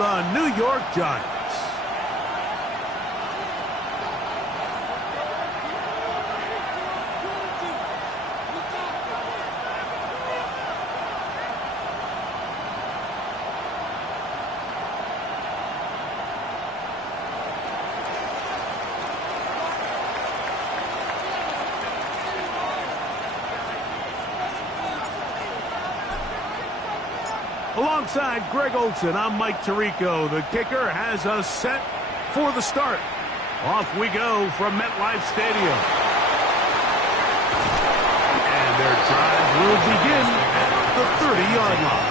the New York Giants. Alongside Greg Olson, I'm Mike Tirico. The kicker has us set for the start. Off we go from MetLife Stadium. And their drive will begin at the 30-yard line.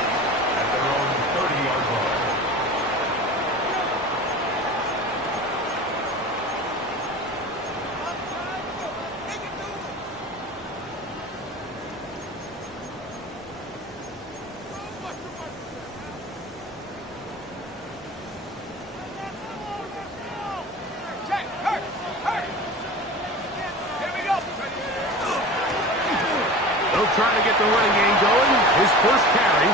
At their own 30-yard line. Trying to get the running game going. His first carry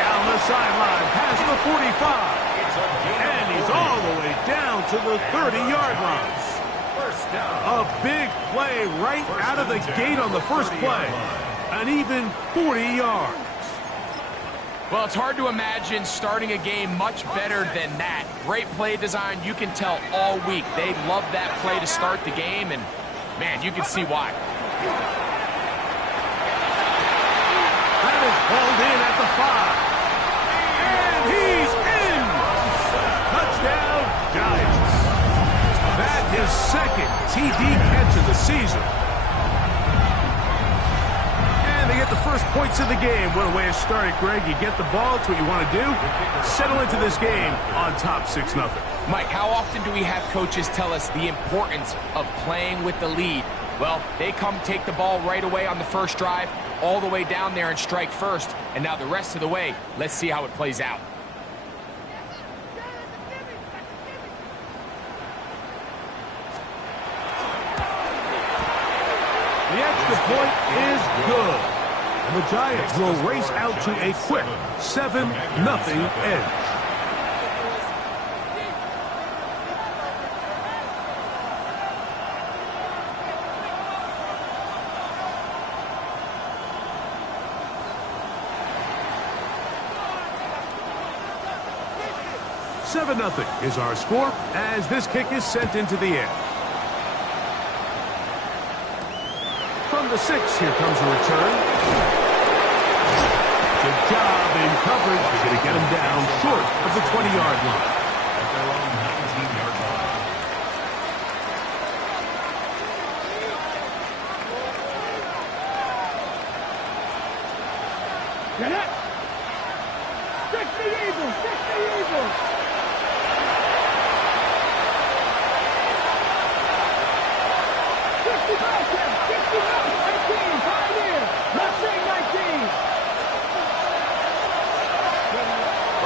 down the sideline past the 45. And he's all the way down to the 30-yard line. First down. A big play right out of the gate on the first play. An even 40 yards. Well, it's hard to imagine starting a game much better than that. Great play design. You can tell all week they love that play to start the game, and, man, you can see why. Hauled in at the 5. And he's in! Touchdown, Giants. That is second TD catch of the season. And they get the first points of the game. What a way to start it, Greg. You get the ball. It's what you want to do. Settle into this game on top 6-0. Mike, how often do we have coaches tell us the importance of playing with the lead? Well, they come take the ball right away on the first drive, all the way down there and strike first. And now the rest of the way, let's see how it plays out. The extra point is good. And the Giants will race out to a quick 7-0 edge. Nothing is our score as this kick is sent into the air. From the 6, here comes a return. Good job in coverage. They're going to get him down short of the 20-yard line. At their own 19-yard line. Get it! Stick the Eagles! Stick the Eagles!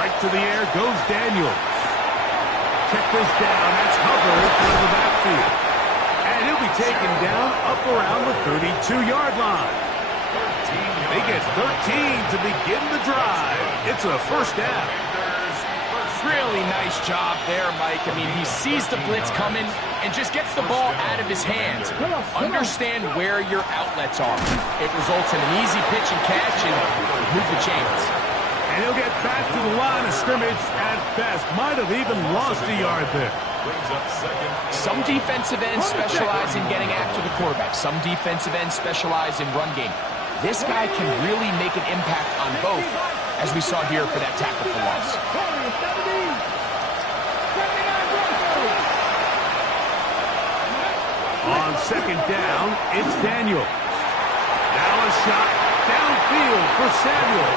Right to the air goes Daniels. Check this down. That's Hubbard out of the backfield. And he'll be taken down up around the 32-yard line. They get 13 to begin the drive. It's a first down. Really nice job there, Mike. I mean, he sees the blitz coming and just gets the ball out of his hands. Understand where your outlets are. It results in an easy pitch and catch and move the chains. And he'll get back to the line of scrimmage at best. Might have even lost a yard there. Brings up second. Some defensive ends specialize in getting after the quarterback. Some defensive ends specialize in run game. This guy can really make an impact on both, as we saw here for that tackle for loss. On second down, it's Daniel. Now a shot downfield for Samuel.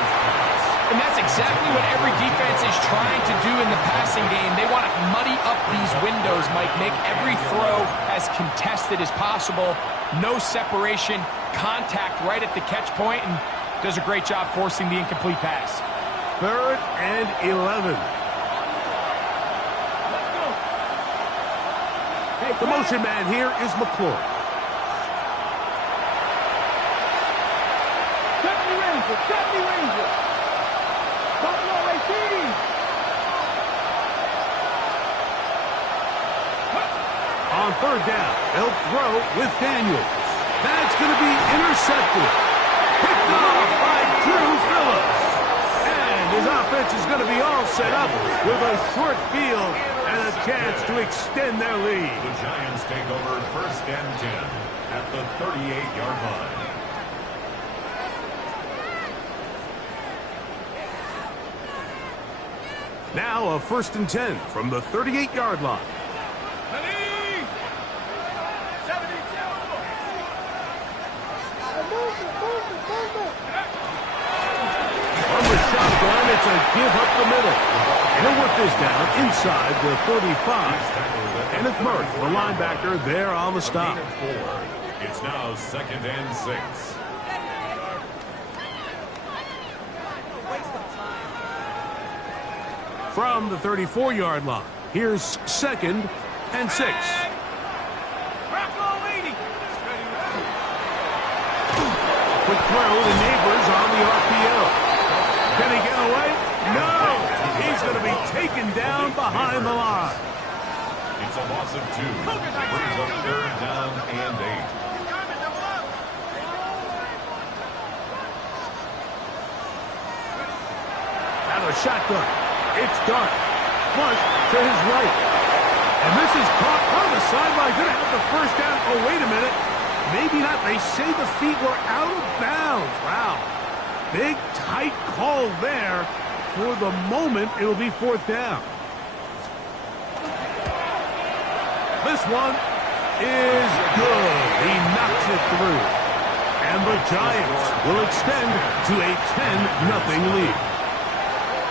And that's exactly what every defense is trying to do in the passing game. They want to muddy up these windows, Mike, make every throw as contested as possible. No separation, contact right at the catch point, and does a great job forcing the incomplete pass. 3rd and 11. The motion man here is McClure. Ranger! Buffalo 18! third down. They'll throw with Daniels. That's going to be intercepted. Picked off by Drew Phillips. And his offense is going to be all set up with a short field and a chance to extend their lead. The Giants take over first and 10 at the 38-yard line. Now a first and 10 from the 38-yard line. From the shotgun, it's a give up the middle. And he'll work this down inside the 35. Kenneth Murray, the linebacker, there on the stop. It's now second and 6. From the 34-yard line, here's second and 6. Quick throw to Neighbors on the RPO. Can he get away? No! He's going to be taken down behind the line. It's a loss of 2. Brings up third down and 8. Now the shotgun. It's Dart. Flush to his right. And this is caught on the sideline. Going to have the first down. Oh, wait a minute. Maybe not. They say the feet were out of bounds. Wow. Big, tight call there. For the moment, it'll be fourth down. This one is good. He knocks it through. And the Giants will extend to a 10-0 lead.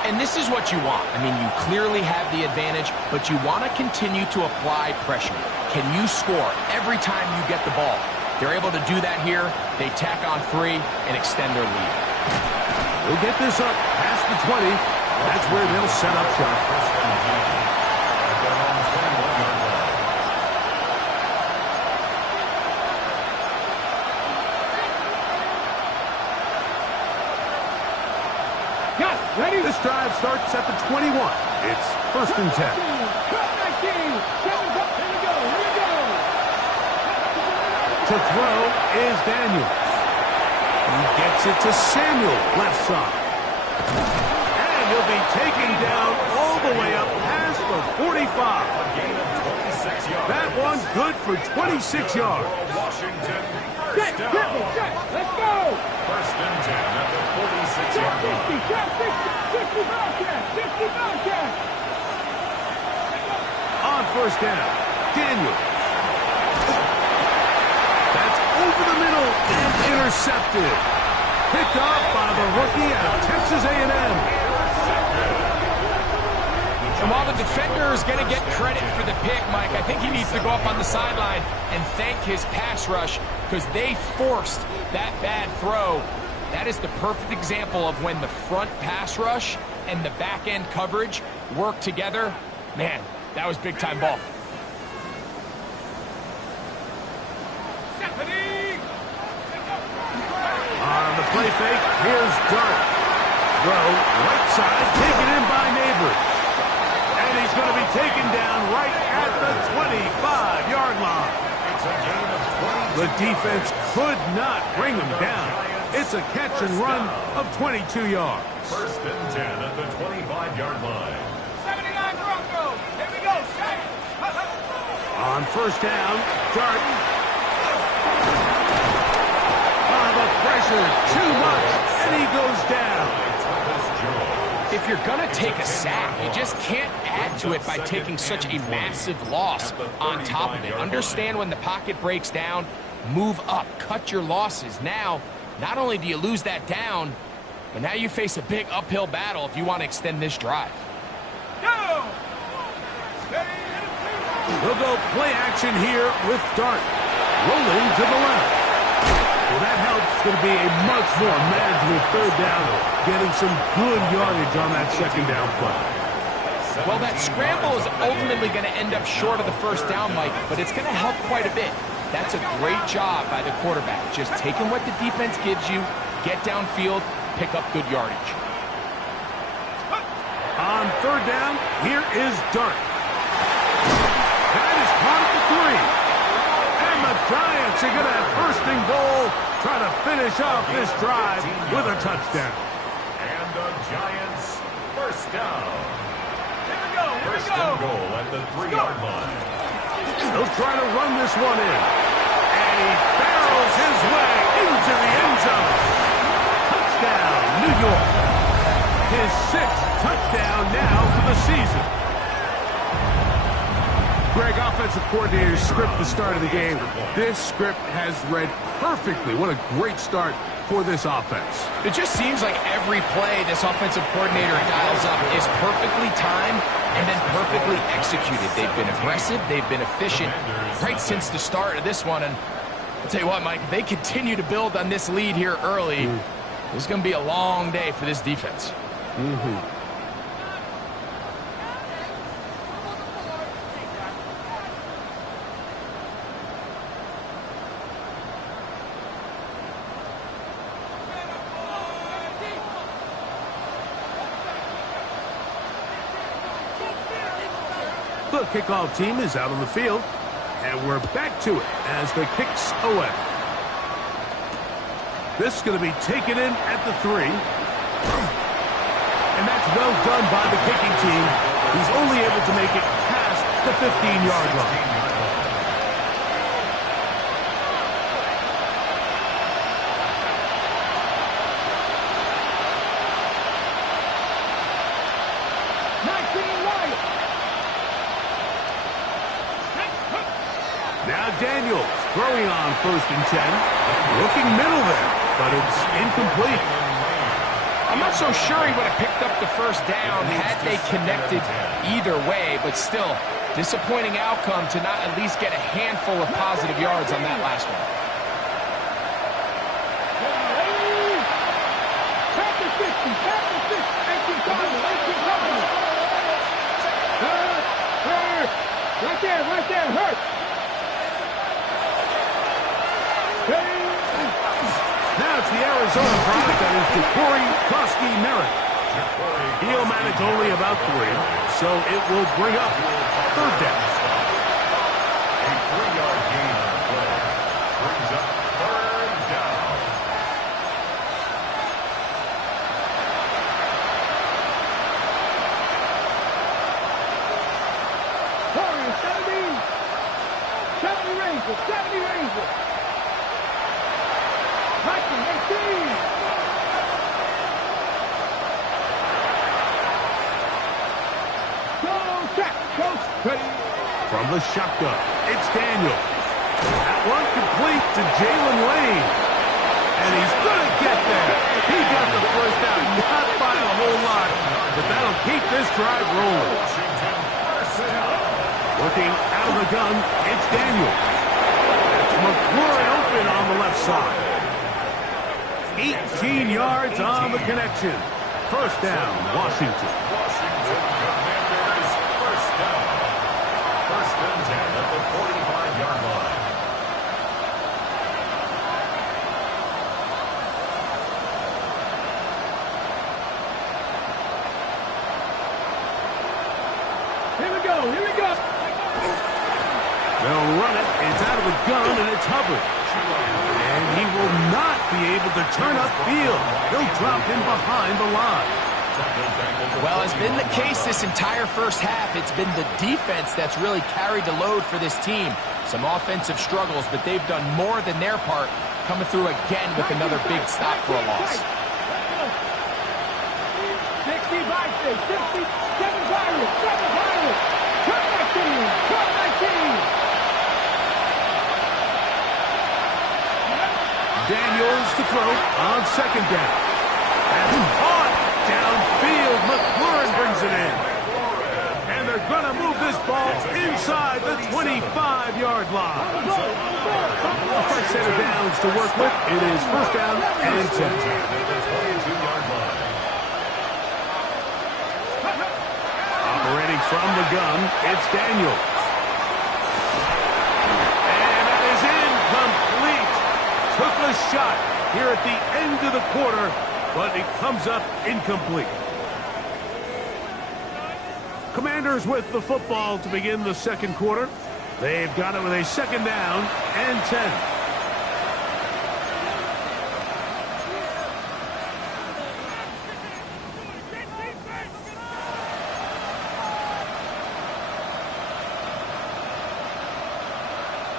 And this is what you want. I mean, you clearly have the advantage, but you want to continue to apply pressure. Can you score every time you get the ball? They're able to do that here. They tack on 3 and extend their lead. They'll get this up past the 20. That's where they'll set up shop. Ready? This drive starts at the 21. It's first and 10. Here we go. To throw is Daniels. He gets it to Samuel, left side. And he'll be taken down all the way up past the 45. That one good for 26 yards. Washington. Set. Let's go. First and 10 at the 46-yard line. 60 Bobcats. On first down, Daniel. That's over the middle and intercepted. Picked off by the rookie out of Texas A&M. And while the defender is going to get credit for the pick, Mike, I think he needs to go up on the sideline and thank his pass rush because they forced that bad throw. That is the perfect example of when the front pass rush and the back end coverage work together. Man, that was big time ball. On the play fake, here's Dart. Throw, right side, taken in by Neighbors. And he's going to be taken down right at the 25-yard line. The defense could not bring him down. It's a catch and run of 22 yards. First and 10 at the 25-yard line. 79 Broncos. Here we go. On first down, Dart. The pressure, too much, and he goes down. If you're going to take a sack, you just can't add to it by taking such a massive loss on top of it. Understand when the pocket breaks down, move up, cut your losses. Now, not only do you lose that down, but now you face a big uphill battle if you want to extend this drive. We'll go play action here with Dart. Rolling to the left. Well, that helps. It's going to be a much more manageable third down. Getting some good yardage on that second down play. Well, that scramble is ultimately going to end up short of the first down, Mike, but it's going to help quite a bit. That's a great job by the quarterback. Just taking what the defense gives you, get downfield, pick up good yardage. On third down, here is Dart. That is caught at the 3. And the Giants are going to have first and goal, try to finish off this drive with a touchdown. And the Giants first down. Here we go. First and goal at the 3-yard line. They'll try to run this one in. And he barrels his way into the end zone. Touchdown, New York. His 6th touchdown now for the season. Greg, offensive coordinator script the start of the game. This script has read perfectly. What a great start for this offense. It just seems like every play this offensive coordinator dials up is perfectly timed and then perfectly executed. They've been aggressive, they've been efficient right since the start of this one. And I'll tell you what, Mike, they continue to build on this lead here early. This is going to be a long day for this defense. The kickoff team is out on the field, and we're back to it as the kick's away. This is going to be taken in at the 3. And that's well done by the kicking team. He's only able to make it past the 15-yard line. Now Daniels throwing on first and 10. Looking middle there, but it's incomplete. I'm not so sure he would have picked up the first down had they connected either way, but still, disappointing outcome to not at least get a handful of positive yards on that last one. Right there, hurt. Now it's the Arizona product that is Corey Koski-Merritt. He'll manage only about 3, so it will bring up third down. A 3-yard gain on the play brings up third down. Corey, 70 Rangers, 70 Rangers. Hudson, 18. Go, check, coach, ready. From the shotgun, it's Daniel. That one complete to Jalen Lane. And he's going to get there. He got the first down, not by a whole lot, but that'll keep this drive rolling. Looking out of the gun, it's Daniel. That's McLaurin open on the left side. 18 yards on the connection. First down, Washington. Washington Commanders first down. First and 10 at the 45-yard line. Here we go, here we go. They'll run it. It's out of the gun, and it's Hubbard. And he will not be able to turn upfield. He'll drop in behind the line. Well, as been the case this entire first half, it's been the defense that's really carried the load for this team. Some offensive struggles, but they've done more than their part, coming through again with another big stop for a loss. 60 Vikings, 67 Pirates, 7 Pirates. Turn 19. Daniels to throw on second down. That's caught downfield. McLaurin brings it in. And they're going to move this ball inside the 25-yard line. A fresh set of downs to work with. It is first down and 10. Operating from the gun, it's Daniels. And that is incomplete. Took a shot here at the end of the quarter, but it comes up incomplete. Commanders with the football to begin the second quarter. They've got it with a second down and 10.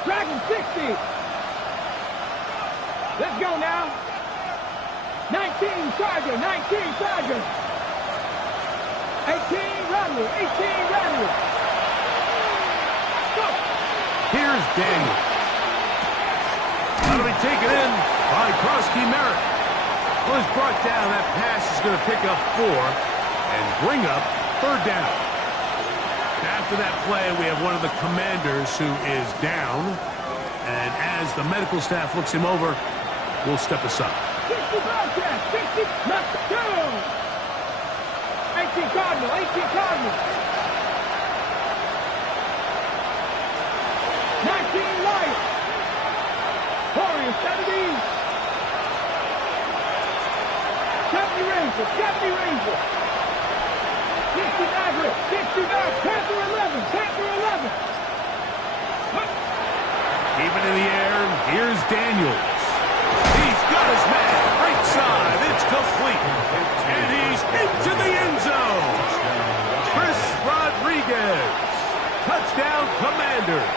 Dragon 60. Let's go now. 19 Charger, 19 Charger. 18 Rattler, 18 Rattler. Go. Here's Daniel. That'll be taken in by Krosky Merritt. Was brought down. That pass is going to pick up 4 and bring up third down. After that play, we have one of the Commanders who is down. And as the medical staff looks him over, we'll step aside. 60 broadcast, 60, left, go. 18 Cardinal, 18 Cardinal. 19 Lion. Warriors, 70. 70 Ranger, 70 Ranger. 60 Maverick, 60 Maverick, Panther 11, Panther 11. Keeping in the air, here's Daniels. He's got his man, right side, it's complete. And he's into the end zone. Chris Rodriguez, touchdown Commanders.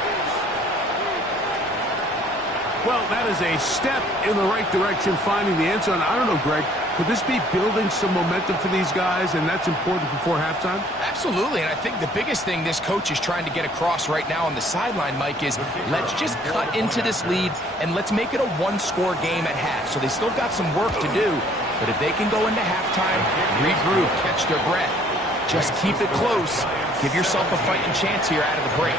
Well, that is a step in the right direction, finding the end zone. I don't know, Greg, could this be building some momentum for these guys, and that's important before halftime? Absolutely, and I think the biggest thing this coach is trying to get across right now on the sideline, Mike, is let's just cut into this lead and let's make it a one-score game at half. So they still got some work to do, but if they can go into halftime, regroup, catch their breath, just keep it close, give yourself a fighting chance here out of the break.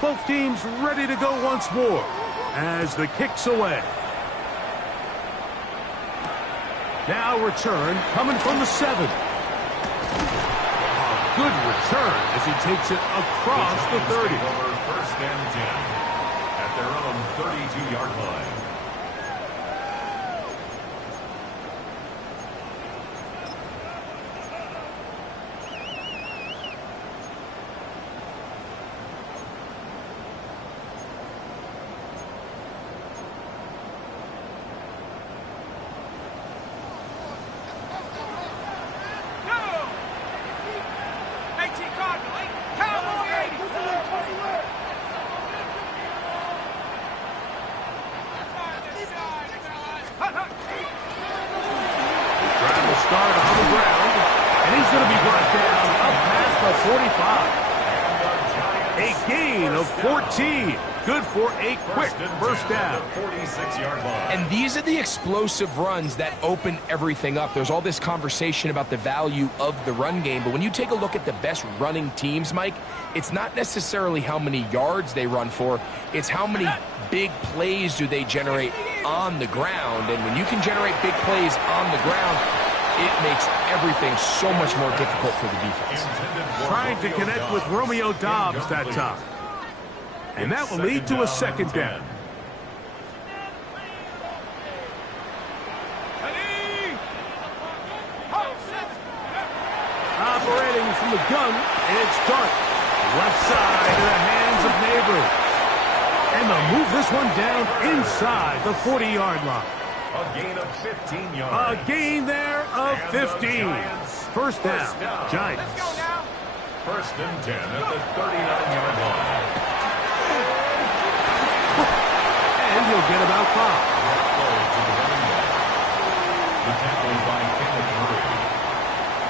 Both teams ready to go once more as the kick's away. Now return coming from the 7. A good return as he takes it across the 30. First and 10 at their own 32-yard line. Start on the ground, and he's going to be brought down up past the 45. A gain of 14. Good for a quick first down. And these are the explosive runs that open everything up. There's all this conversation about the value of the run game, but when you take a look at the best running teams, Mike, it's not necessarily how many yards they run for, it's how many big plays do they generate on the ground. And when you can generate big plays on the ground, it makes everything so much more difficult for the defense. Trying to connect with Romeo Dobbs that time. And that will lead to a second down. Operating from the gun, it's Dart. Left side in the hands of Neighbors. And they'll move this one down inside the 40-yard line. A gain of 15 yards. A gain there of 15. First down, Giants. First and 10 at the 39-yard line. And he'll get about 5. The tackle by Kenneth Murray.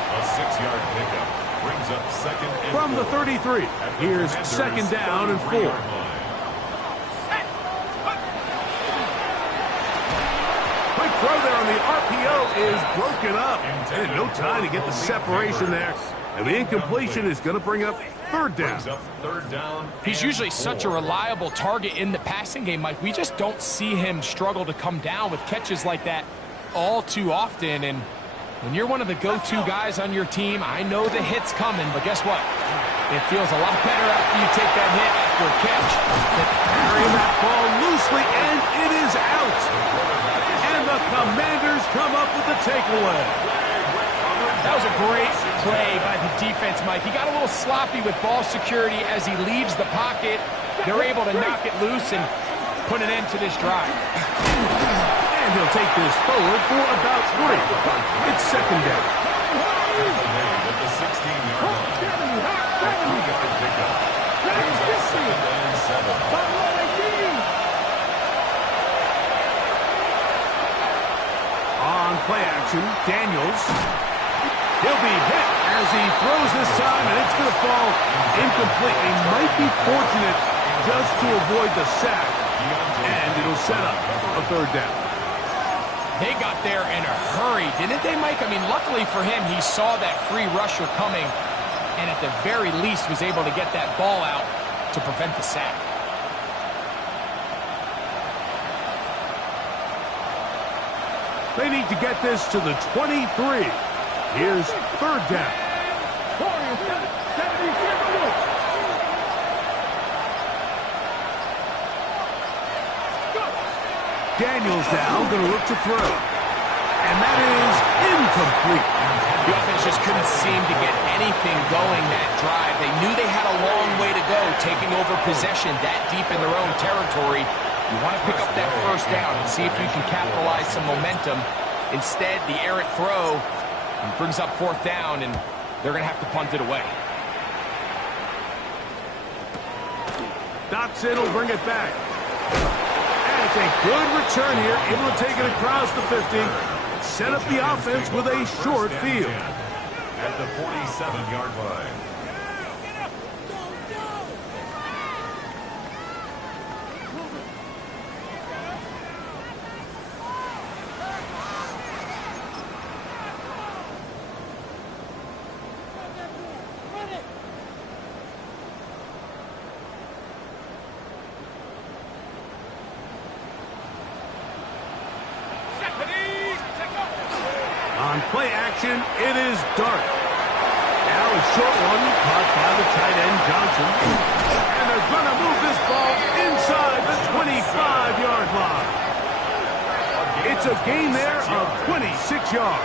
A 6-yard pickup brings up second and From the 33, here's second down and 4. Throw there on the RPO is broken up. And no time to get the separation there. And the incompletion is going to bring up third down. Brings up third down. He's usually such a reliable target in the passing game, Mike. We just don't see him struggle to come down with catches like that all too often. And when you're one of the go-to guys on your team, I know the hit's coming, but guess what? It feels a lot better after you take that hit after a catch. Carrying that ball loosely, and it is out. And the Commanders come up with the takeaway. That was a great play by the defense, Mike. He got a little sloppy with ball security as he leaves the pocket. They're able to knock it loose and put an end to this drive. And he'll take this forward for about 3. It's second down. At the 16-yard line. A 3-yard pickup. Brings up second and 7. On play action, Daniels. He'll be hit as he throws this time, and it's going to fall incomplete. He might be fortunate just to avoid the sack, and it'll set up a third down. They got there in a hurry, didn't they, Mike? I mean, luckily for him, he saw that free rusher coming, and at the very least was able to get that ball out to prevent the sack. They need to get this to the 23. Here's third down. Daniels now going to look to throw. And that is incomplete. The offense just couldn't seem to get anything going that drive. They knew they had a long way to go taking over possession that deep in their own territory. You want to pick up that first down and see if you can capitalize some momentum. Instead, the errant throw brings up fourth down, and they're going to have to punt it away. Dotson will bring it back. And it's a good return here, able to take it across the 50. Set up the offense with a short field. At the 47-yard line. On play action, it is Dart. Now a short one caught by the tight end Johnson. And they're going to move this ball inside the 25-yard line. It's a gain there of 26 yards.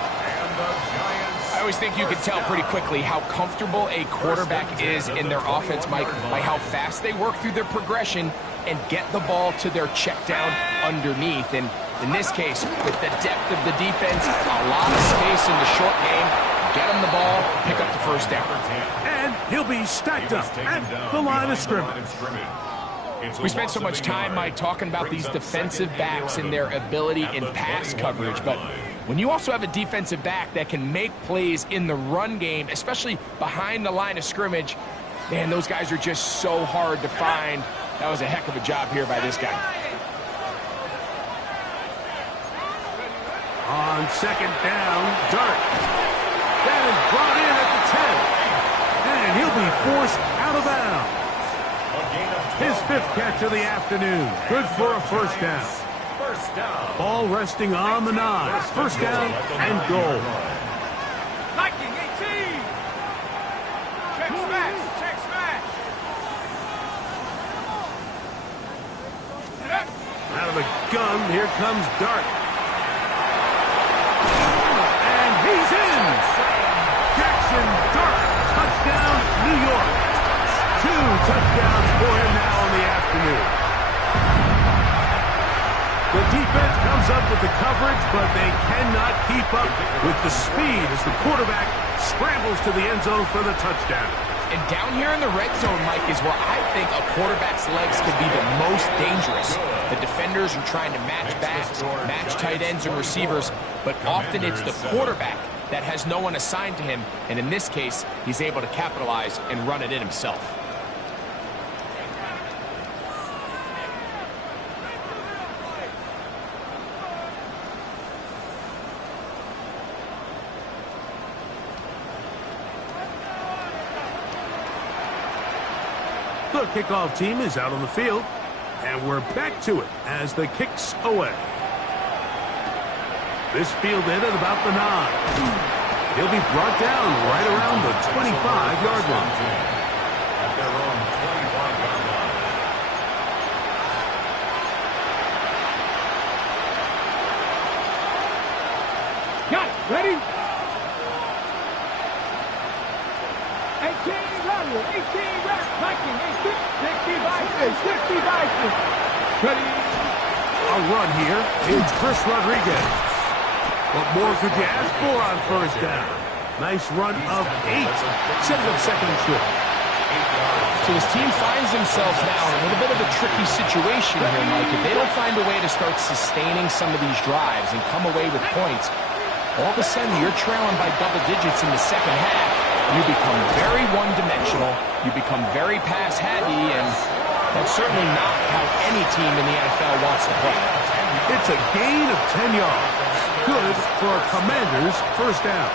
I always think you can tell pretty quickly how comfortable a quarterback is in their offense, Mike, by how fast they work through their progression and get the ball to their check down underneath. And in this case, with the depth of the defense, a lot of space in the short game, get him the ball, pick up the first down. And he'll be stacked up at the line of scrimmage. We spent so much time, Mike, talking about these defensive backs and their ability in pass coverage, but when you also have a defensive back that can make plays in the run game, especially behind the line of scrimmage, man, those guys are just so hard to find. That was a heck of a job here by this guy. On second down, Dart. That is brought in at the 10. And he'll be forced out of bounds. His 5th catch of the afternoon. Good for a first down. Ball resting on the 9. First down and goal. Lightning 18. Check smash. Check smash. Out of the gun, here comes Dart. And he's in. Jackson Dart. Touchdown, New York. 2 touchdowns for him now in the afternoon. The defense comes up with the coverage, but they cannot keep up with the speed as the quarterback scrambles to the end zone for the touchdown. And down here in the red zone, Mike, is where I think a quarterback's legs could be the most dangerous. The defenders are trying to match backs, match tight ends and receivers, but often it's the quarterback that has no one assigned to him, and in this case, he's able to capitalize and run it in himself. The kickoff team is out on the field, and we're back to it as the kick's away. This fielded at about the 9. He'll be brought down right around the 25-yard line. At their own 25-yard line. Got it. Ready? 18 Rebel, 18 Red Viking, 60 Vikings, 60 Vikings. Ready? A run here. It's Chris Rodriguez. What more could you ask for on first down? Nice run of 8. Sends up second and short. So his team finds themselves now in a little bit of a tricky situation here, Mike. If they don't find a way to start sustaining some of these drives and come away with points, all of a sudden you're trailing by double digits in the second half. You become very one-dimensional. You become very pass-heavy, and that's certainly not how any team in the NFL wants to play. It's a gain of 10 yards. Good for a Commander's first down.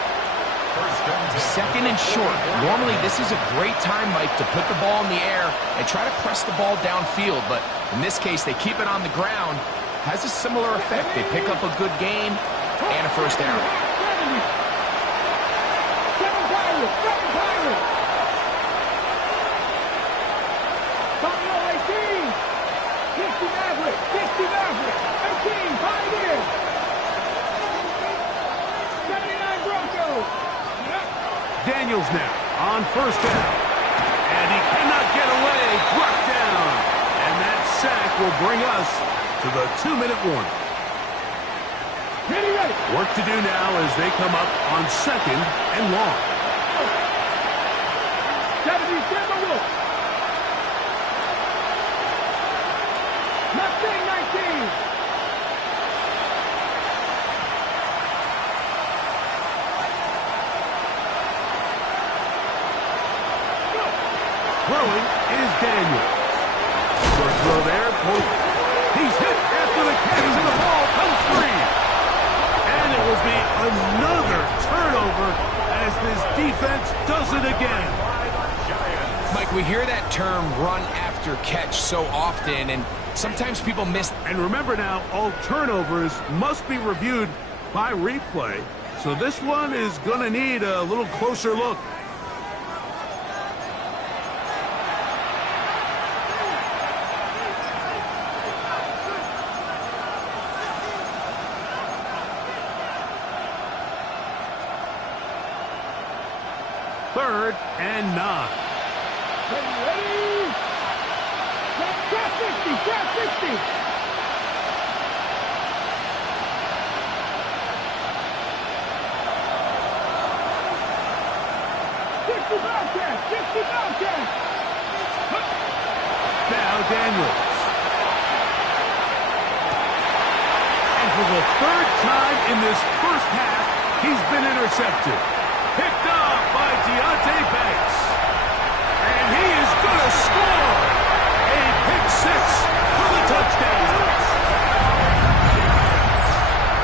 Second and short. Normally, this is a great time, Mike, to put the ball in the air and try to press the ball downfield. But in this case, they keep it on the ground. Has a similar effect. They pick up a good gain and a first down. Seven Pirates. Tommy 18. 60 Maverick, 18, Pioneers. 79 Broncos. Daniels now on first down. And he cannot get away. Brought down. And that sack will bring us to the 2-minute warning. Ready. Work to do now as they come up on second and long. 77 Wolf. Mustang 19. Throwing is Daniel. Short throw there. He's hit after the catch, and the ball comes free. And it will be another turnover as this defense does it again. Mike, we hear that term run after catch so often, and sometimes people miss. And remember now, all turnovers must be reviewed by replay. So this one is going to need a little closer look. Third and 9. Ready. Trap 60. 60 Bobcats. Now Daniels. And for the third time in this first half, he's been intercepted. Picked off by Deontay Banks. And he is going to score. A pick 6 for the touchdown.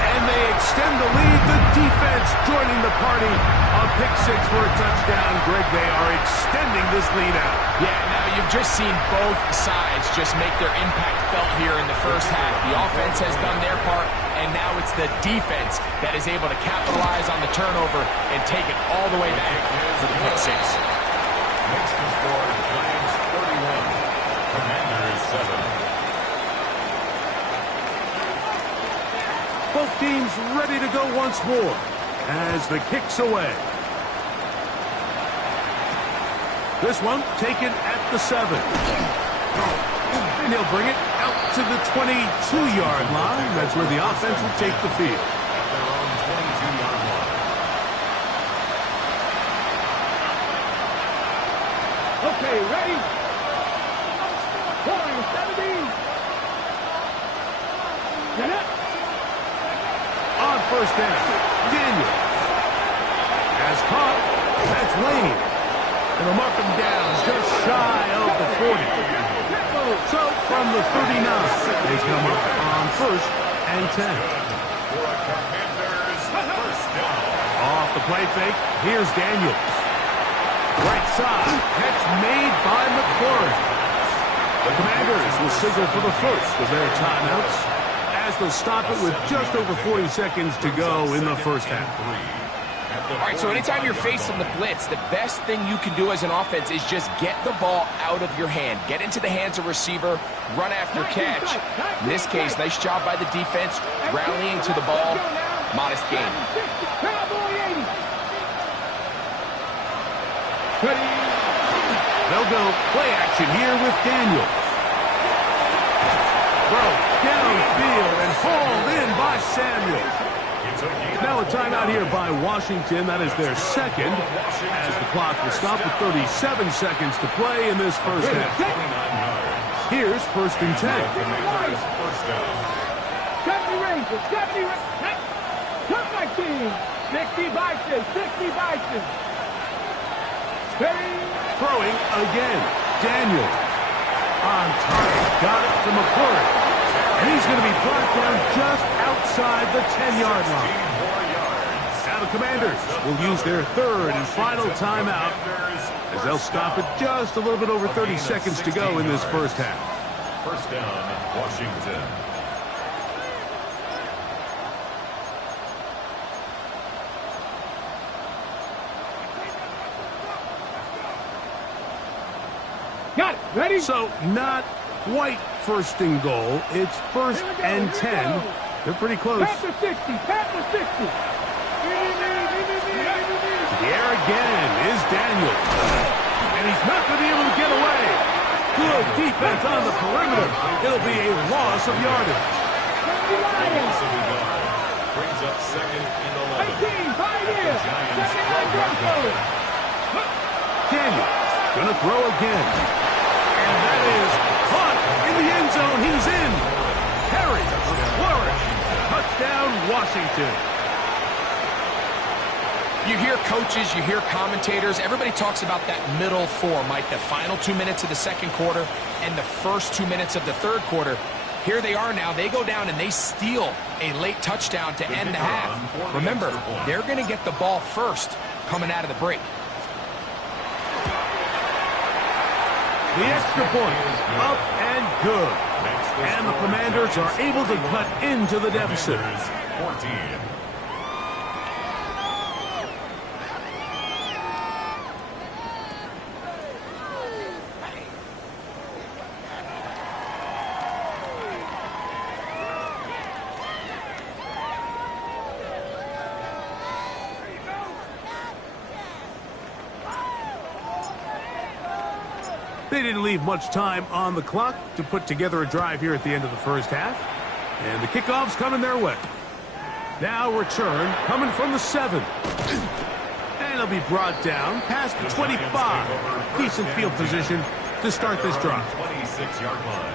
And they extend the lead. The defense joining the party on pick 6 for a touchdown. Greg, they are extending this lead out. Yeah, now you've just seen both sides just make their impact felt here in the first half. The offense has done their part, and now it's the defense that is able to capitalize on the turnover and take it all the way back for the pick 6. Makes the score Giants 31, Commanders 7. Both teams ready to go once more as the kick's away. This one taken at the 7. And he'll bring it out to the 22-yard line. That's where the offense will take the field. At their own 22-yard line. Okay, ready. Point 70. Get it. On first down, Daniel has caught. That's Lane. And they'll mark him down just shy of the 40. So from the 39, they come up on first and 10. For a Commanders first down. Off the play fake, here's Daniels. Right side, catch made by McLaurin. The Commanders will signal for the first of their timeouts as they'll stop it with just over 40 seconds to go in the first half. All right, so anytime you're facing the blitz, the best thing you can do as an offense is just get the ball out of your hand. Get into the hands of receiver, run after catch. In this case, nice job by the defense, rallying to the ball. Modest gain. They'll go play action here with Daniel. Throw downfield and hauled in by Samuel. Now a timeout here by Washington. That is their second, as the clock will stop with 37 seconds to play in this first half. Here's 1st and 10. Come my team. 60 Bison, 60 Bison. Throwing again. Daniel on target. Got it to McCourt. And he's going to be brought down just outside the 10-yard line. Now the Commanders will use their 3rd and final timeout as they'll stop it just a little bit over 30 seconds to go in this first half. First down, Washington. Got it. Ready? So not quite 1st and goal. It's 1st and 10. They're pretty close. Pat the 60. Pat the 60. To the air again is Daniel. And he's not going to be able to get away. Good defense on the perimeter. It'll be a loss of yardage. Brings up 2nd and 11. Daniel going to throw again. And that is caught in the end zone. He's in. Harry, flourish. Touchdown, Washington. You hear coaches, you hear commentators, everybody talks about that middle 4, Mike, the final 2 minutes of the second quarter and the first 2 minutes of the third quarter. Here they are now. They go down and they steal a late touchdown to end the half. Remember, they're going to get the ball first coming out of the break. The extra point, up and good. And the Commanders are able to cut into the deficit. 14. They didn't leave much time on the clock to put together a drive here at the end of the first half. And the kickoff's coming their way. Now return coming from the 7. And it'll be brought down past the 25. Decent field position to start this drive. 26-yard line.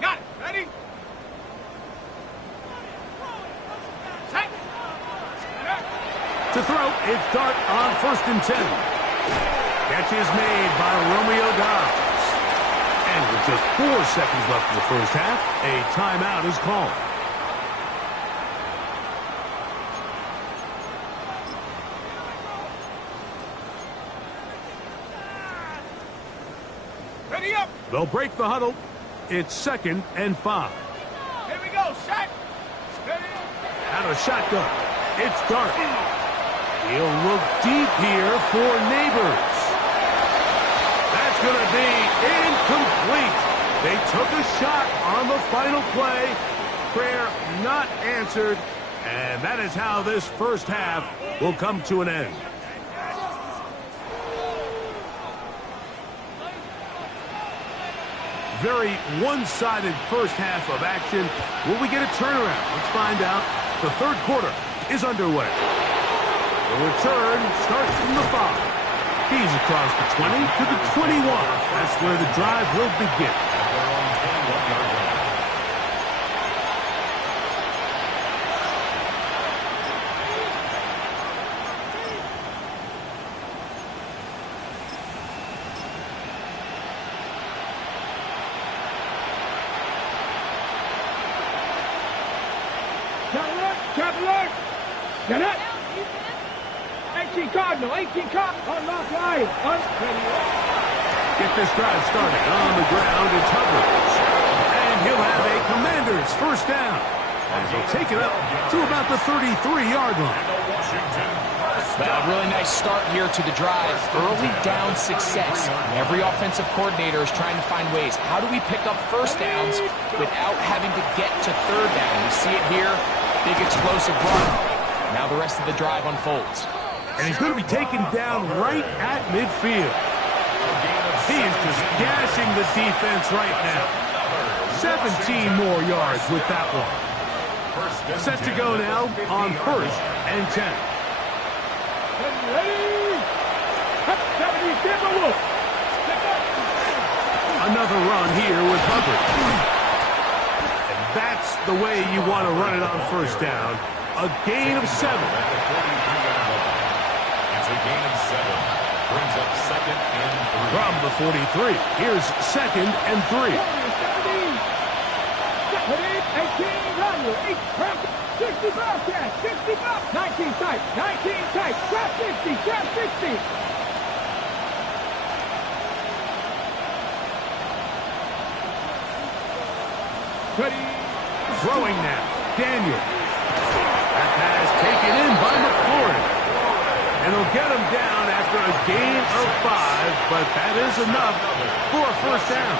Got it. Ready? Set. To throw, it's Dart on 1st and 10. Catch is made by Romeo Dobbs. And with just 4 seconds left in the first half, a timeout is called. Ready up. They'll break the huddle. It's 2nd and 5. Here we go. Set. Ready. Out of shotgun. It's Dart. He'll look deep here for Neighbors. That's going to be incomplete. They took a shot on the final play. Prayer not answered. And that is how this first half will come to an end. Very one-sided first half of action. Will we get a turnaround? Let's find out. The third quarter is underway. The return starts from the 5. He's across the 20 to the 21. That's where the drive will begin. 18 Cardinal, 18 Cardinal. Unlock line. Get this drive started on the ground. It's Hubbard. And he'll have a Commanders first down. As he'll take it up to about the 33-yard line. Well, really nice start here to the drive. Early down success. Every offensive coordinator is trying to find ways. How do we pick up first downs without having to get to third down? You see it here. Big explosive run. Now the rest of the drive unfolds. And he's going to be taken down right at midfield. He is just gashing the defense right now. 17 more yards with that one. Set to go now on 1st and 10. Another run here with Hubbard. And that's the way you want to run it on 1st down. A gain of 7. It's a gain of 7. Brings up 2nd and 3. From the 43, here's 2nd and 3. 65 cash, 65, 19 tight, 19 tight, trap 50, trap 60. Ready. Throwing now. Daniel. That pass taken in by McLaurin. And he'll get him down after a gain of 5, but that is enough for a first down.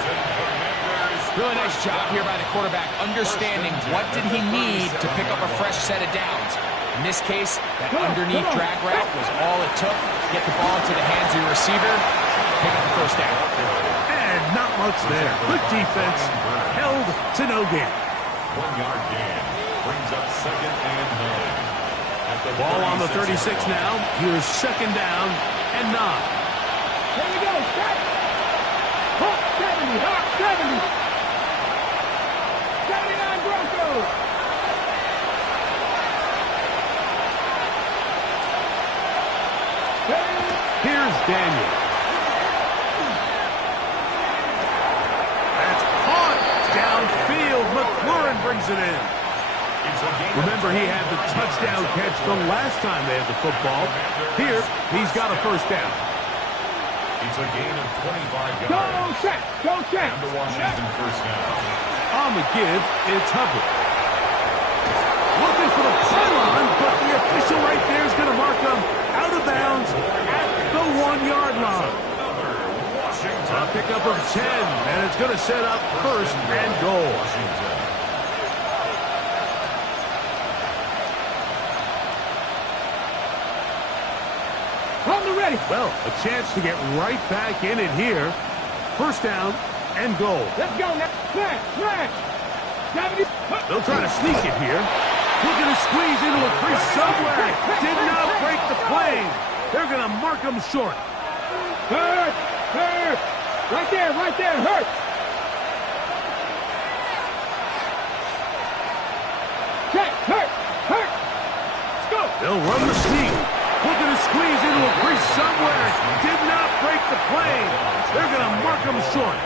Really nice job here by the quarterback, understanding what did he need to pick up a fresh set of downs. In this case, that underneath drag route was all it took to get the ball into the hands of your receiver, pick up the first down. And not much there. Good defense, held to no gain. 1-yard gain. Brings up 2nd and 9. At the Ball on the 36 now. Here's 2nd down and 9. Here we go, stop. Hawk 70, Hawk 70. 79 Broncos. Here's Daniel. That's caught downfield. McLaurin brings it in. Remember, he had the touchdown catch the last time they had the football. Here, he's got a first down. It's a gain of 25 yards. Go check, go check. And the Washington first down. On the give, it's Hubbard. Looking for the pylon, but the official right there is going to mark him out of bounds at the 1-yard line. A pickup of 10, and it's going to set up 1st and goal. On the ready. Well, a chance to get right back in it here. First down and goal. Let's go now. Flat. 70. They'll try to sneak it here. Looking to squeeze into a crease somewhere. Did not break the plane. They're going to mark him short. Hurt. Right there, hurt. Check, hurt. Let's go. They'll run the sneak. Looking to squeeze into a crease somewhere. Did not break the plane. They're going to mark him short.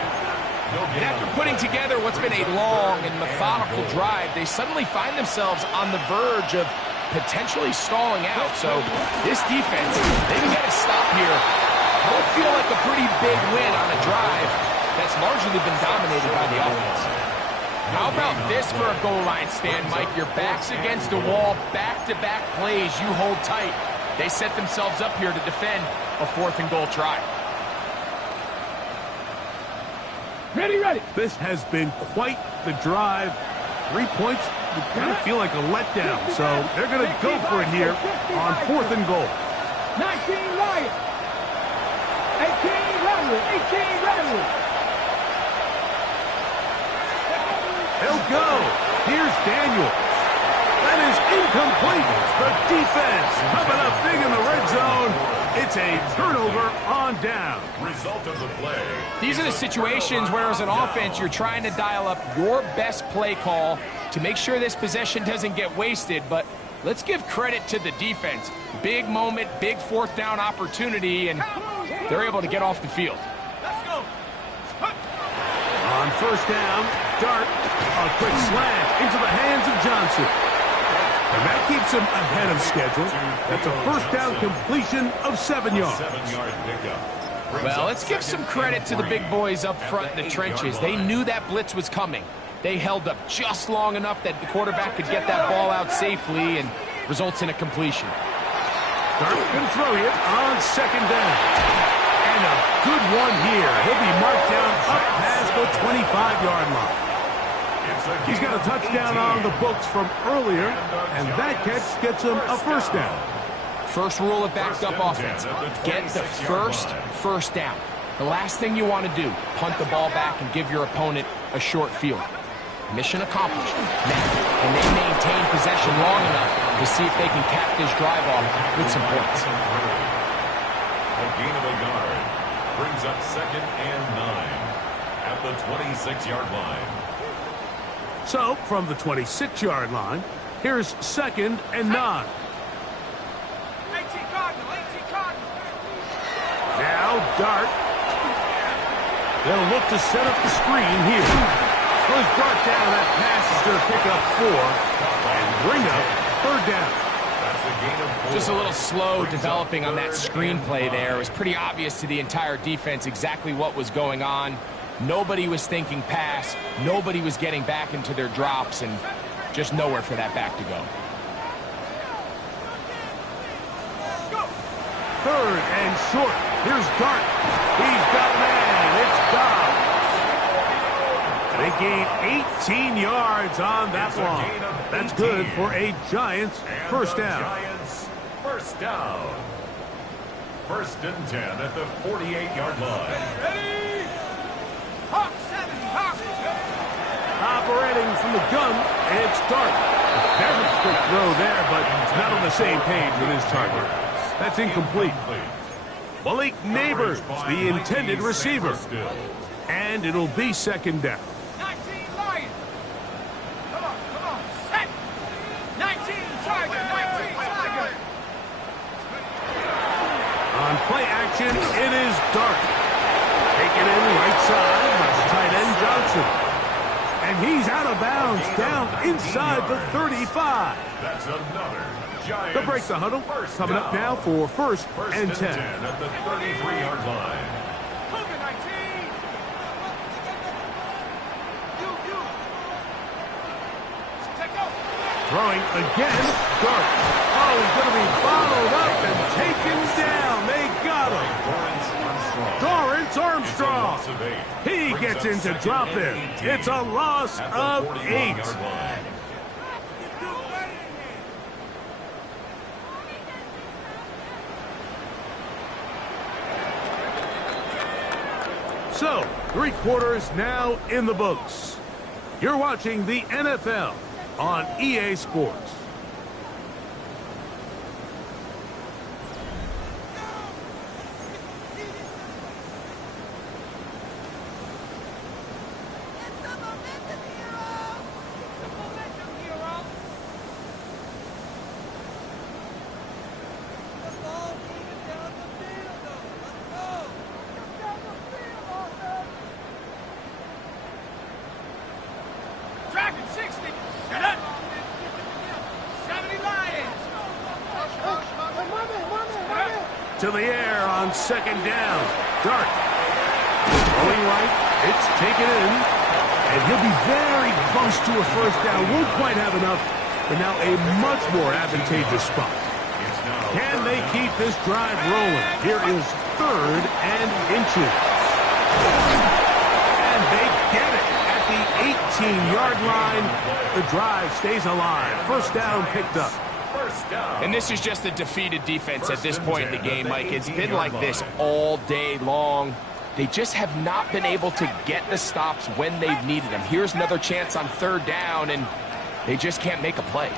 And after putting together what's been a long and methodical drive, they suddenly find themselves on the verge of potentially stalling out. So this defense, they can get a stop here. That would feel like a pretty big win on a drive that's largely been dominated by the offense. How about this for a goal line stand, Mike? Your back's against the wall, back-to-back plays, you hold tight. They set themselves up here to defend a 4th and goal try. Ready. This has been quite the drive. 3 points would kind of feel like a letdown. So they're going to go for it here on 4th and goal. 19 Lions. 18 Rebels. They'll go. Here's Daniel. That is incomplete. The defense coming up big in the red zone. It's a turnover on down. Result of the play. These are the situations where, as an offense, you're trying to dial up your best play call to make sure this possession doesn't get wasted. But let's give credit to the defense. Big moment, big 4th down opportunity, and they're able to get off the field. On 1st down, Dart, a quick slant into the hands of Johnson. And that keeps him ahead of schedule. That's a first down completion of 7 yards. 7-yard pickup. Well, let's give some credit to the big boys up front in the trenches. They knew that blitz was coming. They held up just long enough that the quarterback could get that ball out safely and results in a completion. Dart can throw it on 2nd down. And a good one here. He'll be marked down up past the 25-yard line. He's got a touchdown on the books from earlier, and that catch gets him a first down. First rule of backed-up offense, get the first down. The last thing you want to do, punt the ball back and give your opponent a short field. Mission accomplished. Now, can they maintain possession long enough to see if they can cap this drive off with some points? A gain of a yard brings up 2nd and 9 at the 26-yard line. So, from the 26-yard line, here's 2nd and 9. Now, Dart. They'll look to set up the screen here. Throws Dart down. That pass is going to pick up 4 and bring up 3rd down. That's a gain of 4. Just a little slow developing on that screenplay there. It was pretty obvious to the entire defense exactly what was going on. Nobody was thinking pass. Nobody was getting back into their drops, and just nowhere for that back to go. 3rd and short. Here's Dart. He's got a man. It's Dobbs. They gain 18 yards on that one. That's good for a Giants first down. Giants first down. 1st and 10 at the 48-yard line. Ready? Hawk 7, Hawk. Operating from the gun, it's Dart. A very quick throw there, but not on the same page with his target. That's incomplete. Malik Neighbors, the intended receiver. And it'll be 2nd down. 19 Lions. Come on, set. 19 Tiger, 19 Tiger. On play action, it is Dart. Taken in right side by the tight end Johnson. And he's out of bounds, down inside the 35. That's another Giants. The break the huddle, coming up now for 1st and 10. At the 33-yard line. Cougar 19. You. Take off. Throwing again, Dart. Oh, he's going to be followed up and taken down. They got him. Dorrance Armstrong. He gets into drop in. It's a loss of 8. So, 3 quarters now in the books. You're watching the NFL on EA Sports. Dragon 60. Shut up. 70 Lions. To the air on 2nd down. Dart. Going right. It's taken in. And he'll be very close to a first down. Won't quite have enough, but now a much more advantageous spot. Can they keep this drive rolling? Here is 3rd and inches. And they get it at the 18-yard line. The drive stays alive. First down picked up. And this is just a defeated defense at this point in the game, Mike. It's been like this all day long. They just have not been able to get the stops when they've needed them. Here's another chance on 3rd down, and they just can't make a play.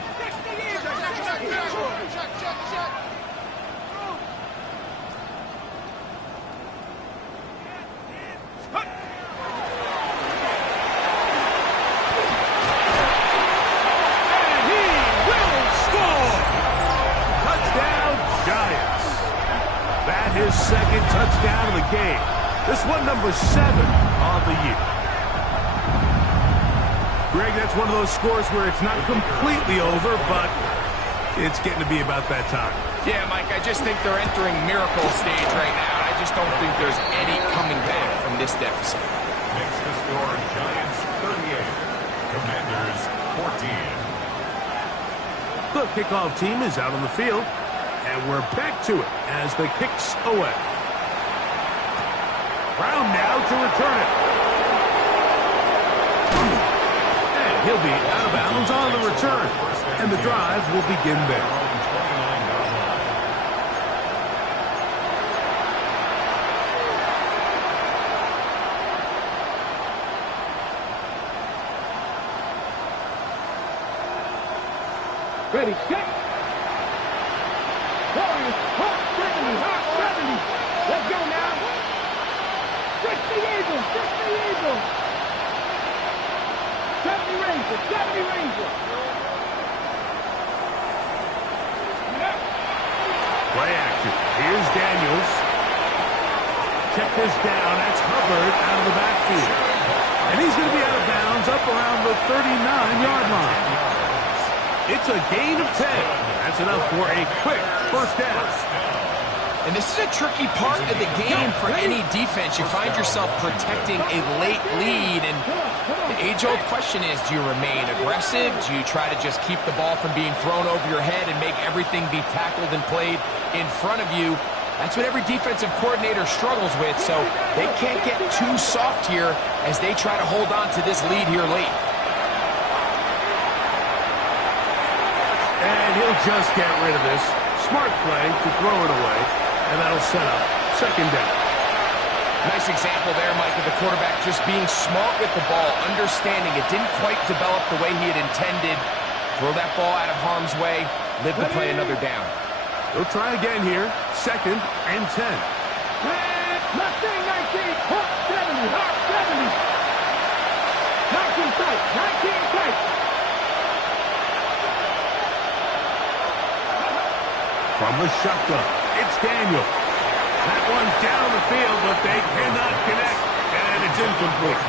His 2nd touchdown of the game. This one number 7 on the year. Greg, that's one of those scores where it's not completely over, but It's getting to be about that time. Yeah, Mike, I just think they're entering miracle stage right now. I just don't think there's any coming back from this deficit. Makes the score Giants 38, Commanders 14. The kickoff team is out on the field, and we're back to it as the kicks away. Brown now to return it. And he'll be out of bounds on the return, and the drive will begin there. Ready, set. Warriors, hot 70, hot 70. Let's go now. 60 Eagles, 60 Eagles. 70 Rangers, 70 Rangers. Play action. Here's Daniels. Check this down. That's Hubbard out of the backfield. And he's going to be out of bounds up around the 39-yard line. It's a gain of 10. That's enough for a quick first down. And this is a tricky part of the game for any defense. You find yourself protecting a late lead, and the age-old question is, do you remain aggressive? Do you try to just keep the ball from being thrown over your head and make everything be tackled and played in front of you? That's what every defensive coordinator struggles with, so they can't get too soft here as they try to hold on to this lead here late. And he'll just get rid of this. Smart play to throw it away, and that'll set up second down. Nice example there, Mike, of the quarterback just being smart with the ball, understanding it didn't quite develop the way he had intended. Throw that ball out of harm's way, live to play another down. He'll try again here. Second and 10. Mustang 19, hot 70, hot 70. 19 tight, 19 tight. From the shotgun, it's Daniel. That one down the field, but they cannot connect, and it's incomplete.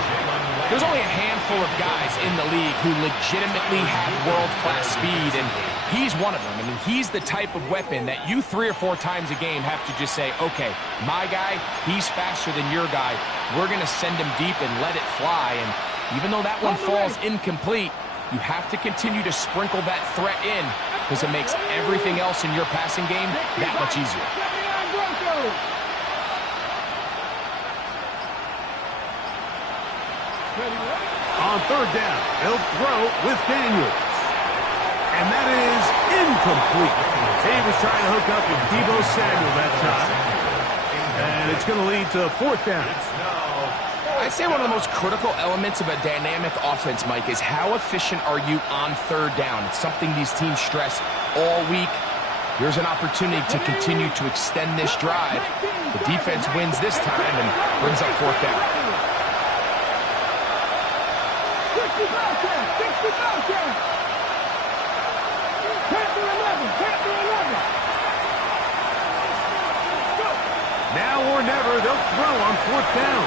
There's only a handful of guys in the league who legitimately have world-class speed, and he's one of them. I mean, he's the type of weapon that you 3 or 4 times a game have to just say, okay, my guy, he's faster than your guy. We're going to send him deep and let it fly, and even though that one falls incomplete, you have to continue to sprinkle that threat in because it makes everything else in your passing game that much easier. On third down, they'll throw with Daniels. And that is incomplete. He was trying to hook up with Deebo Samuel that time. And it's going to lead to fourth down. I'd say one of the most critical elements of a dynamic offense, Mike, is how efficient are you on third down. It's something these teams stress all week. Here's an opportunity to continue to extend this drive. The defense wins this time and brings up fourth down. 60 miles down. Panther 11, Panther 11. Now or never, they'll throw on fourth down.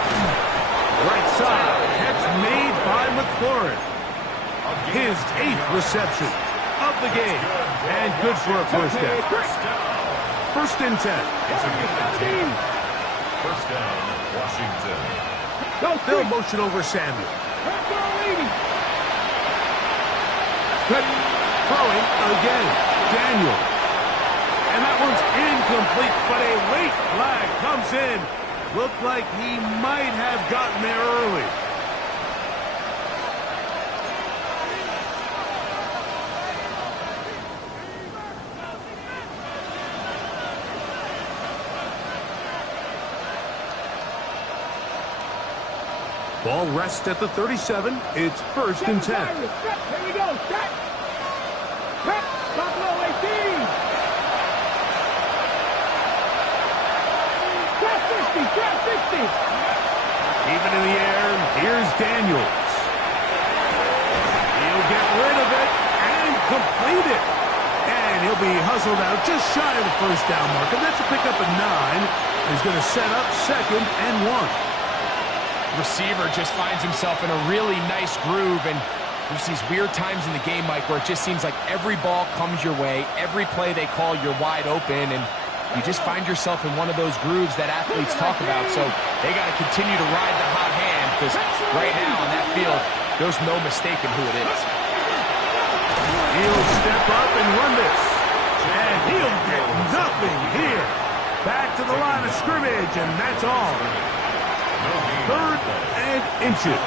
Right side, catch made by McLaurin. His 8th reception of the game. And good for a first down. First and 10. First down, Washington. They'll motion over Samuel. Throwing again. Daniel. And that one's incomplete, but a late flag comes in. Looked like he might have gotten there early. Ball rests at the 37. It's first and 10. Here we go. Set. Buffalo 18. Set 60. Even in the air, here's Daniels. He'll get rid of it and complete it. And he'll be hustled out just shy of the first down mark. And that's a pickup at 9. He's going to set up second and 1. Receiver just finds himself in a really nice groove, and There's these weird times in the game, Mike, where it just seems like every ball comes your way, every play they call, you're wide open, and you just find yourself in one of those grooves that athletes talk about. So they got to continue to ride the hot hand, because right now on that field, there's no mistaking who it is. He'll step up and run this. And he'll get nothing here. Back to the line of scrimmage, and that's all. 3rd and inches.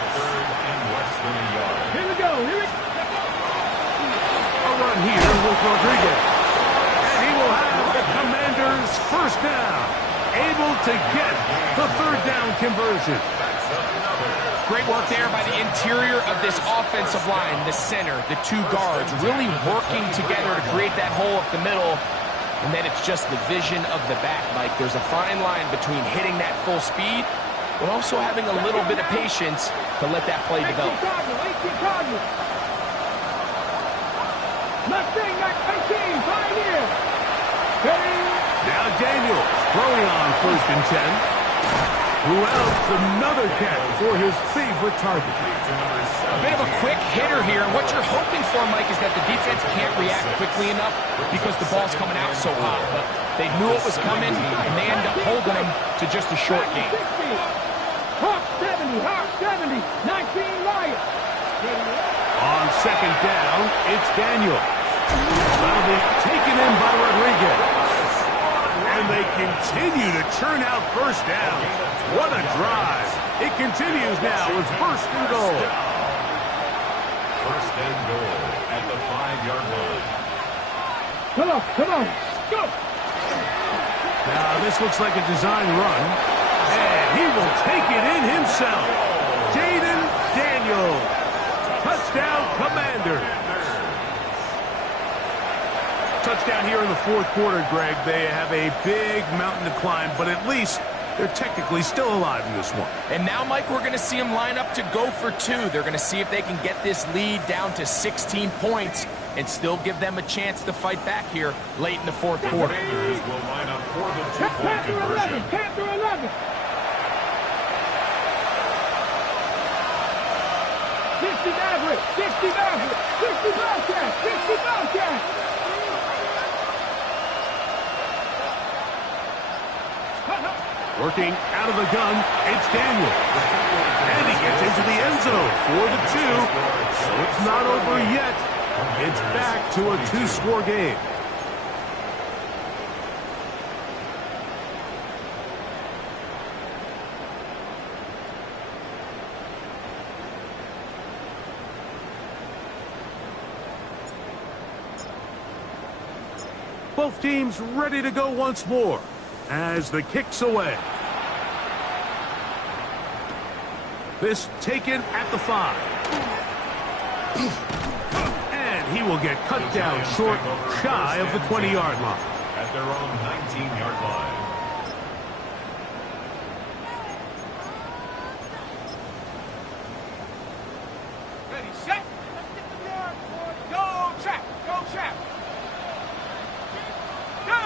Here we go. A run here with Rodriguez. And he will have the Commanders' first down. Able to get the 3rd down conversion. Great work there by the interior of this offensive line, the center, the 2 guards, really working together to create that hole up the middle. And then it's just the vision of the back, Mike. There's a fine line between hitting that full speed, but also having a little bit of patience to let that play develop. Now Daniels throwing on 1st and 10. Who else? Another catch for his favorite target. A bit of a quick hitter here, and what you're hoping for, Mike, is that the defense can't react quickly enough because the ball's coming out so hot. But they knew it was coming, and they end up holding them to just a short game. Hawk 70, 19 Lions. On 2nd down, it's Daniel. That'll be taken in by Rodriguez. And they continue to churn out 1st down. What a drive. It continues now with 1st and goal. 1st and goal at the 5-yard line. Come on, go! Now this looks like a design run. And he will take it in himself. Jaden Daniels. Touchdown, Commanders. Touchdown here in the 4th quarter, Greg. They have a big mountain to climb, but at least they're technically still alive in this one. And now, Mike, we're going to see them line up to go for 2. They're going to see if they can get this lead down to 16 points and still give them a chance to fight back here late in the 4th quarter. Commanders will line up for the 2-point conversion. Panther 11. 60 Maverick, 60 Maverick, 60 Bobcat, 60 Bobcat. Working out of the gun, it's Daniel. And he gets into the end zone for the 2. So it's not over yet. It's back to a 2-score game. Both teams ready to go once more as the kick's away. This taken at the 5. And he will get cut down short, shy of the 20-yard line. At their own 19-yard line. Ready, set. Go, trap. Go, trap. Go.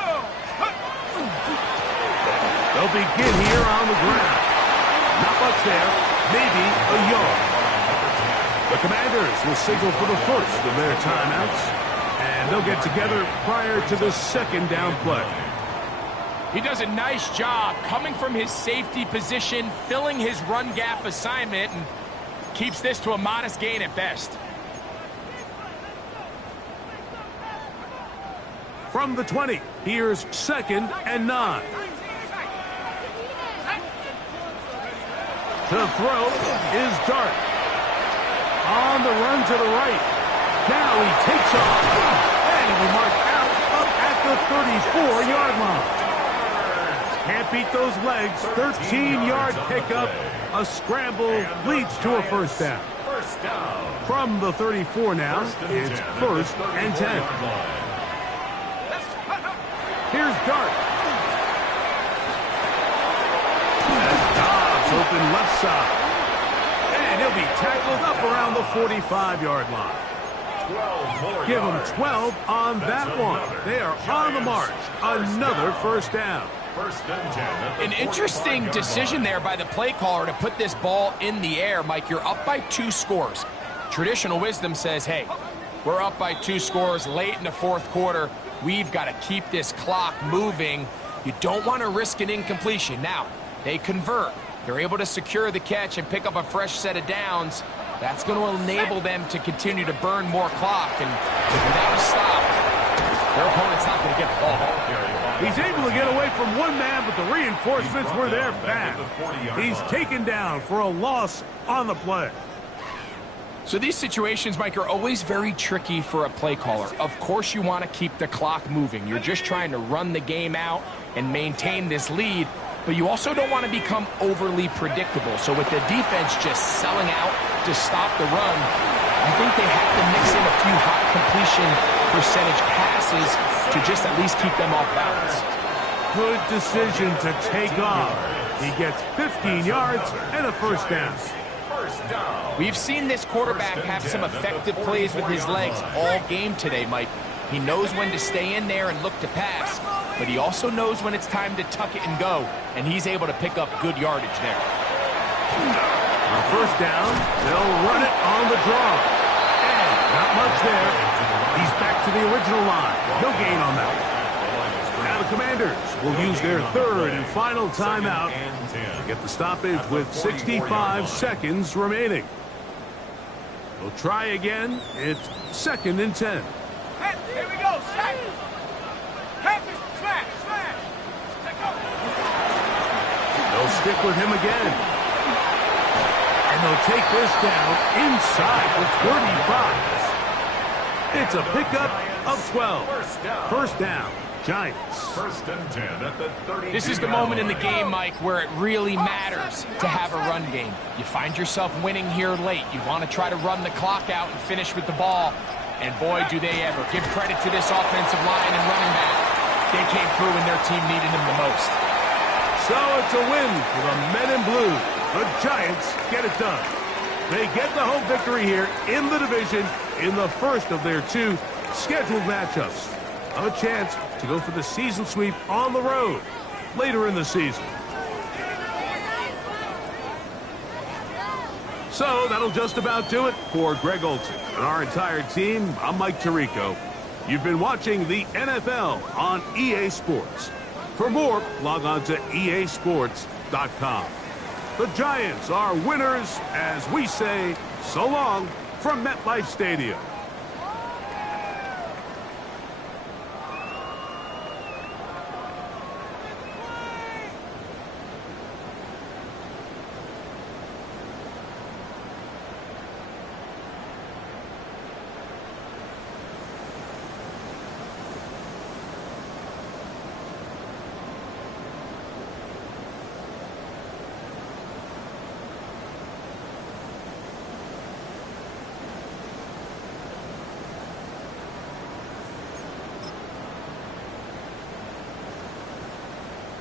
They'll begin here on the ground. Not much there. Maybe a yard. The Commanders will signal for the first of their timeouts. And they'll get together prior to the 2nd down play. He does a nice job coming from his safety position, filling his run gap assignment, and keeps this to a modest gain at best. From the 20, here's 2nd and 9. To throw is Dart. On the run to the right. Now he takes off. And he will mark out up at the 34-yard line. Can't beat those legs. 13-yard pickup. A scramble leads to a 1st down. From the 34 now, it's 1st and 10. Here's Dart. And Dobbs open left side. And he'll be tackled up around the 45-yard line. Give them 12 on that one. They are on the march. Another 1st down. An interesting decision there by the play caller to put this ball in the air. Mike, you're up by 2 scores. Traditional wisdom says, hey, we're up by 2 scores late in the fourth quarter. We've got to keep this clock moving. You don't want to risk an incompletion. Now, they convert. They're able to secure the catch and pick up a fresh set of downs. That's going to enable them to continue to burn more clock. And without a stop, their opponent's not going to get the ball. He's able to get away from one man, but the reinforcements were there fast. He's taken down for a loss on the play. So these situations, Mike, are always very tricky for a play caller. Of course you want to keep the clock moving. You're just trying to run the game out and maintain this lead, but you also don't want to become overly predictable. So with the defense just selling out to stop the run, I think they have to mix in a few high completion percentage passes to just at least keep them off balance. Good decision to take off. He gets 15 yards and a first down. We've seen this quarterback have some effective plays with his legs all game today, Mike. He knows when to stay in there and look to pass, but he also knows when it's time to tuck it and go, and he's able to pick up good yardage there. On first down, they'll run it on the draw. And not much there. He's back to the original line. No gain on that. Now the Commanders will use their third and final timeout to get the stoppage with 65 seconds remaining. They'll try again. It's 2nd and 10. Here we go, sack. Smash. They'll stick with him again. And they'll take this down inside the 35. It's a pickup of 12. First down, Giants. 1st and 10 at the 30. This is the moment in the game, Mike, where it really matters to have a run game. You find yourself winning here late. You want to try to run the clock out and finish with the ball. And boy, do they ever. Give credit to this offensive line and running back. They came through when their team needed them the most. So it's a win for the men in blue. The Giants get it done. They get the home victory here in the division in the first of their 2 scheduled matchups. A chance to go for the season sweep on the road later in the season. So that'll just about do it for Greg Olson and our entire team. I'm Mike Tirico. You've been watching the NFL on EA Sports. For more, log on to easports.com. The Giants are winners as we say so long from MetLife Stadium.